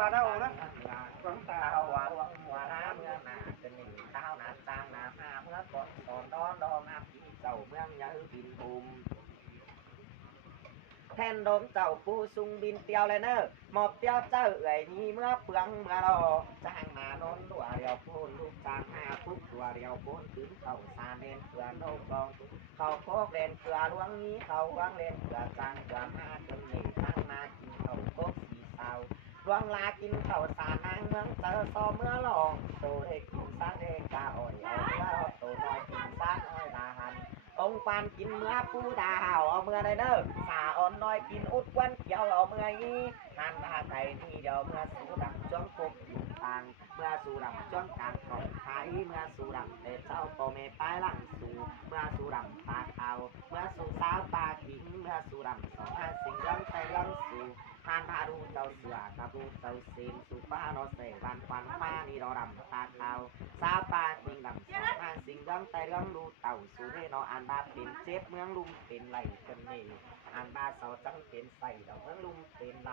mà đâu đó vẫn tà taoว่าหัวหน้าเมืองนาจะหนีเท้านาจางนาหาเมื่อก่อนสอนร้อนดองอาผีเจ้าเมืองยาบินภูมิแทนโดมเจ้าปูซุงบินเตียวเลยเนอหมอบเตียวเจ้าเอ๋ยนี่เมื่อเปลืองเมื่อรอจ้างนาโนนตัวเดียวพูนลูกจ้างหาทุกตัวเดียวพูนขึ้นเขาซาเล่นเกลือโนกองเขาโคกเล่นเกลือล้วงนี้เขาวางเล่นเกลือจังเกลือมาจนหนีตั้งนากินเขาโคกสีเศร้าดวงลากินข้าวสารนางเมืองเจอซอเมื่อลองโตเด็กกินสางเด็กกาอ่อยเอาเมื่อโตน้อยกินสางอ้อยดาหันองปานกินเมื่อผู้ดาห่าวเอาเมื่อได้เด้อสาอ่อนน้อยกินอุดวันเขียวเอาเมื่อนี้หันมาไก่นี่เดี๋ยวเมื่อสูดับจ้วงปกอยู่ต่างเมื่อสูดับจ้วงกลางกองไทยเมื่อสูดับเตเจ้าโปเมป้ายหลังสูเมื่อสูดับปากเอาเมื่อสูสาวปากหิงเมื่อสูดับสองห้าสิ่งย่องใจย่องสูทานพาดูเจ้าเสือกระบูเจ้าเซนสุป้าเราเสวันควันป้านี่เราดำตาขาวสาวปากหิงดำสองห้าสิ่งย่องใจย่องดูเต่าสูเรนออันบาเป็นเจ็บเมืองลุมเป็นไหลกันนี่อันบาเสาจังเป็นใส่ดอกเมืองลุมเป็นไหล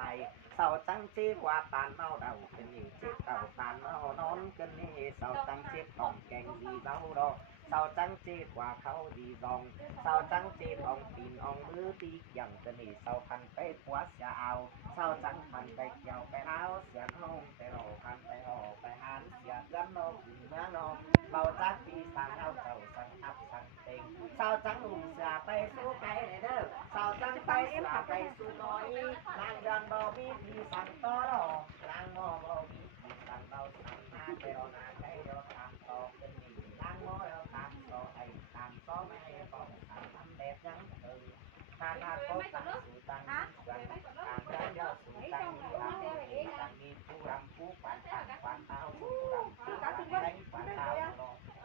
เสาจังเจ็บว่าปานเมาเดากันนี่เจ็บเต่าปานเมานอนกันนี่เสาจังเจ็บต้องแกงดีเบาดอกเสาจังเจ็บว่าเขาดีดองเสาจังเจ็บอองตีนอองมือตีอย่างกันนี่เสาพันไปปัวเสียเอาเสาจังพันไปเกี่ยวไปเท้าเสียห้องไปหล่อพันไปห่อไปหันเสียกันนอกเมืองนอกเราจักปีสังเอาเจ้าสังทับสังเต็งเสาจังหุ่มเสียไปสู้ไก่เด้อเสาจังไปเสียไปสู้น้อยนางยังบ่มีพี่สังต่อรอนางมอบ่มีพี่สังเราสังมาไปรอนาไก่เราตามต่อกันนี่นางมอเราตามต่อไอ้ตามต่อไม่ให้ต่อตามทำแบบยังทานอาโกตังสูตังกันทานได้เดียวสูตังมีอามีตังมีผู้รำผู้ปันปันปันเอาผู้รำผู้ปันได้ปันเอา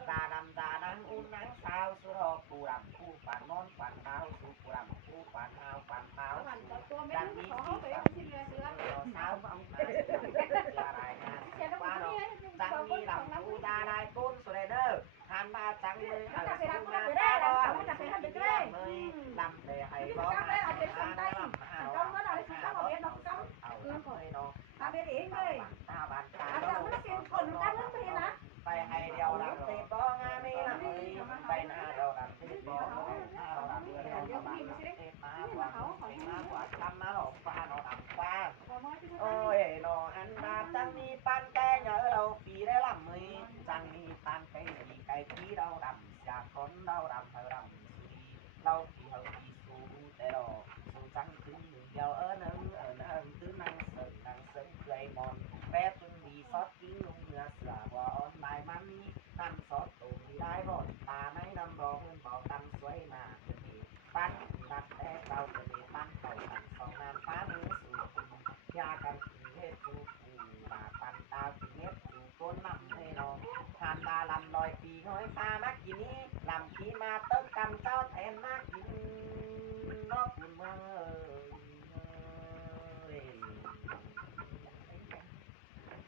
ดาดำดานังอุ่นนังสาวสุรผู้รำผู้ปันนอนปันเอาสุผู้รำผู้ปันเอาปันเอาดังนี้สีสันสาวบังมาอะไรนะว่าเราจังมีรำผู้ดาได้ก้นสุดเด้อทานมาจังเลยเอาสุมาตาดอนเลยลำเลยให้ร้องมาลำมาร้องมาเอาเลยเนาะตาเองเลยตาบานตาไปให้เดียวลำตีป้องานนี่ลำตีไปหน้าเดียวลำตีป้องหน้าลำเดียวลำตีมาหวานมาหวานทำมาหลอกฟ้าหนอดำฟ้าโอ้ยหนออันดาจังมีปันแกเหนือเราปีได้ลำมือจังมีปันแกมีไก่ที่เราดำจากคนเราดำเธอดำเราปีเฮาปีสูแต่ดอกสูจังถึงหนึ่งเดียวตื้อนั่งเสริมเคยมอนแปะตึงดีซอสกิ้งลงเนื้อเสือว่าออนไลน์มันนั่นซอสตูมดีได้บ่ตาไม่นำรองเงินบอกกันสวยมาจะมีปั้นดัดแต่เจ้าจะมีปั้นเข่าสั่งสองนานฟ้ามือสู่ยากันเฮ็ดจูปูมาปั้นดาวกินเฮ็ดจูก้นนำให้น้องทานดาลำลอยปีน้อยตามากินนี้ลำขีมาเติกกันเจ้าแทนมากินนอกคุณเมือง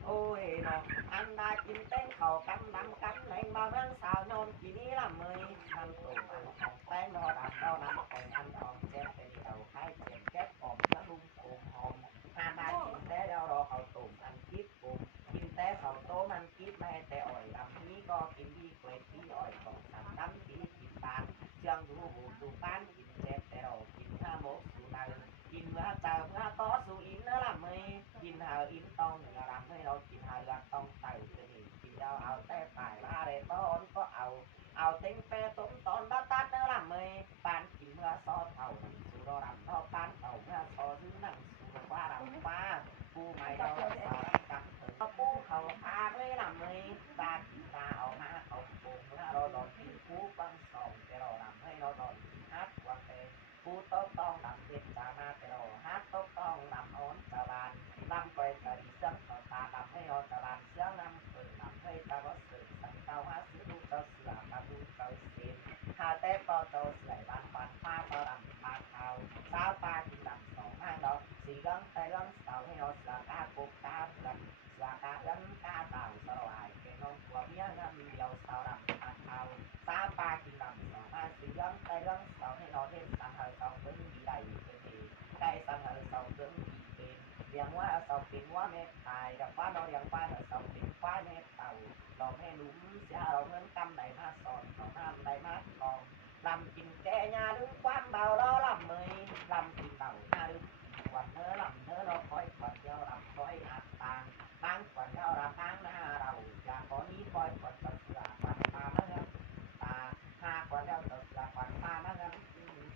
โอ้ยน้องอันดากินเต้นเขากำดำกำแรงมาเมืองสาวโนนปีนี้ละเมยนันตุ่มอันของแป้งนอดำเรานำแต่งอันของเจ็บเป็นเดาไข่เจ็บแก้ปอมและลุมโป่งหอมหาดากินแต่เดารอเขาตุ่มอันคิดปุ่มกินแต่เขาโตมันคิดไม่แต่อ่อยลำนี้ก็กินดีเกล็ดที่อ่อยของสามตั้มที่กินปานเชื่องดูหูดูปานกินเจ็บแต่เรากินห้าโมกสูนังกินเมื่อเจอเมื่อต่อสู่อินเนื้อละเมยกินหาอินต้องเนื้อละเมยเรากินหาเรือต้องไต่จะหนีกินยาวเอาแต่ตายลาเรต้อนก็เอาเต็งเปต้มตอนบัตัดเนื้อละเมยปานกินเมื่อซอเต่าสู่รอดำเท่าปานเต่าเมื่อซอซื้อนั่งสู่ฟ้าดำฟ้าปูไม่เราสาวกับเธอปูเขาพาเลยละเมยตากินตาเอามาเขาโป่งเมื่อเราโดนกินปูปังสองแต่เราดำให้เราโดนกินฮัดวันเตปูโต๊ะต้องดำเด็ดจามาแต่เราฮัดโต๊ะต้องดำอ้อนตะบานลำไปตะดิสังตาดำให้เราตะบานเสียงลำเปิดดำให้ตาวัดสืบสังเต้าหาซื้อดูเต้าเสือตาดูเต้าเสียนหาแต่ปอเต้าเสือบ้านบ้านผ้าเต้าดำผ้าขาวสาวปลากินดำสองห้างดอกสีเหลืองแต่เหลืองเสาให้เราเสือกาปุกกาเสือกาเหลืองกาเต่าสลายเป็นน้องตัวเมียน้ำเดียวสาวดำผ้าขาวสาวปลากินดำสองห้างสีเหลืองแต่เหลืองเสาให้เราเล่นสังหารสองเบิ้งดีได้เป็นดีได้สังหารสองเบิ้งดีเป็น ลี้ยงว่าเสาเป็นว่าเม็ดตายกับว่าเราเลี้ยงว่าเสาเป็นควายเม็ดเต่าเราให้หลุมเสียเราเงินกำไหนมาสอนเราน้ำไหนมาทองลำกินแกยาดึงความเบาล้อลำเมยลำกินเบาหน้าดึงก่อนเนื้อลำเนื้อเราคอยก่อนเดียวลำคอยหน้าต่างบางก่อนเราลำบางหน้าเราอยากขอนี้คอยก่อนจะเสือปันตาเมื่อตาหาก่อนแล้วจะเสือปันตาเมื่อ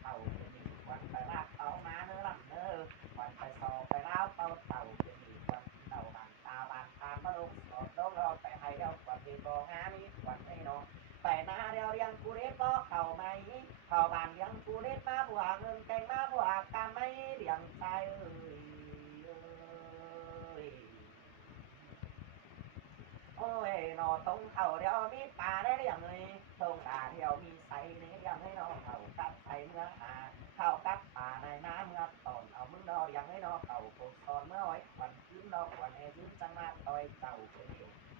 เต่าเป็นก่อนไปลากเต่ามาเนื้อลำเนื้อก่อนไปสอบไปเล่าเต่าเต่าเป็นก่อนเต่าบานตาบานตามาลงสอบลงเราไปให้เราก่อนดีบ่งานี้ก่อนให้น้องไปหน้าเดียวเรียงกูเด็ดบ่เข่าไหมเข่าบานเรียงกูเด็ดมาบวกเงินแกงมาบวกกันไม่เรียงใจโอ้ยนอตรงเข่าเดียวมีปลาได้เรียงเลยตรงตาเดียวมีใสในเรียงให้น้องเข่ากัดใส่เมื่อเข้ากัดป่าในน้ำเมื่อตอนเอามึงดอยังให้น้องเข่าโกซอนเมื่อไว้วันขึ้นดอกวันเอซึนจังมาต่อยเต่าเป็น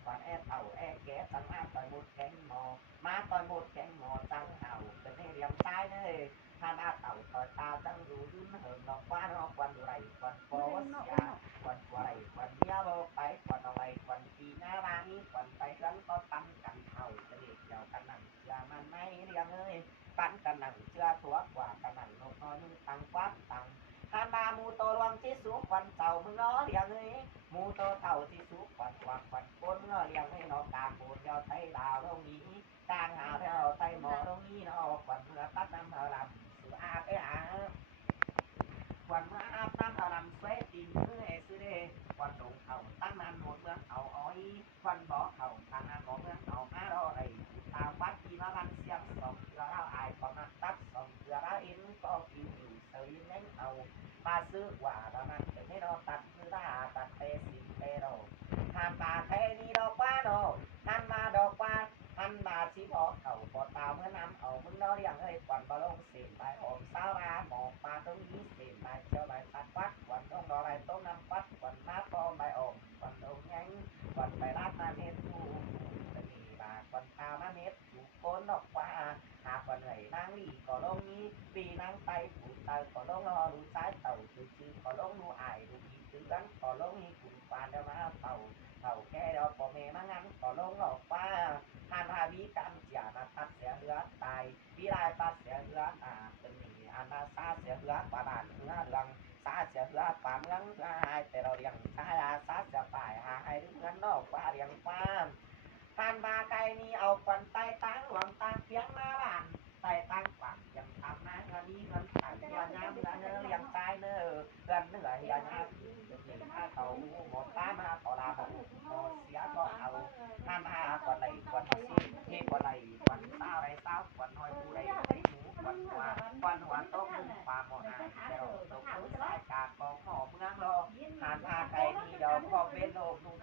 วันแอเต่าแอแก่จังมาต่อยหมดแกงหมอมาต่อยหมดแกงหมอจังเห่าเป็นให้เรียงใจเลยท่านอาเต่าต่อยตาจังรู้ยืนเหินนอกว่าน้องวันไรวันโปสยาวันไรวันเนี้ยโบไปวันอะไรวันปีหน้าบ้านนี้วันไปกันก็ตั้มกันเห่าจะเด็กเดียวกันหนังเชื่อมันไม่เรียงเลยปันกันหนังเชื่อถั่วกว่ากันหนังนกน้อยมึงตังควัดตังท่านมามูโตรวงที่สูงวันเจ้ามึงล้อเรียงเลยมูโตเต่าที่สูงวันกว่าวันก้นล้อเรียงให้นอกกาโกนเดียวไทยดาวตรงนี้กลางหาเดียวไทยหมอตรงนี้เนาะวันเมื่อตัดน้ำเฮาลำสู่อาไปหาวันเมื่ออาบน้ำเฮาลำเสวยตีนมือเอซื้อเด้วันดงเขาตั้งนานหมดเมืองเขาอ้อยวันบ่อเขาทางนานหมดเมืองเขามาเราไอ้ตามวัดที่มาลันเสียงสองเกลือเราอายก็มาตัดสองเกลือเราเอ็นก็กินอยู่เสยเน้นเอามาซื้อว่าเรานั้นเป็นให้เราตัดมือตาตัดเตสิเตโรทานบาเทนี่ดอกว่าโนทานมาดอกว่าทันบาสิพอเขาพอตาเมื่อน้ำเอามึงเราเรียงเอ้ยก่อนบอลงเสียนใบออกสาวราหมอกปลาตรงนี้เสียนใบเจ้าใบตัดวัดก่อนต้องรอใบต้มน้ำปัดก่อนมาปอมใบออกก่อนลงยังก่อนไปรับมาเม็ดทูจะมีบาก่อนตามาเม็ดถูกโกนออกว่าหากก่อนเหนื่อยนั่งดีก็ลงนี้ปีนั่งไตผูกตาก็ลงรอดูซ้ายเต่าคือก็ลงดูอายดูอีกคือกันก็ลงนี้ขุนควานเดี๋ยวมาเต่าเต่าแก่เดี๋ยวพอแม่มางั้นก็ลงออกว่าทานหาวิกรรมเสียนะทัดเสียเหือตายวิลายปัดเสียเหือเป็นหนีอันนาซาเสียเหือกว่าบ้านเหือเรืองซาเสียเหือป่าเมืองหายแต่เราเรียงซาซาเสียป่ายหาให้ดึงเงินนอกว่าเรียงความทานบาไก่นี่เอาควันไตตั้งหวังตั้งเพียงมาบ้านไตตั้งฝังยังทำนะเงินนี้เงินไถ่เฮียน้ำเงินเนื้อเลี้ยงใจเนื้อเงินเนื้อเฮียน้ำถ้าเขาหมดตามาต่อลาหมดเสียก็เอาท่านอาก่อนไหลก่อนซีเทก่อนไหลก่อนเศร้าไรเศร้าก่อนน้อยผู้ใดได้หมูก่อนหัวต้มปลาหมอหายเดี๋ยวตกมือสายกาดบอกหอเมืองรอทานอาไก่นี่เดี๋ยวพอเป็นโลกนุ่ง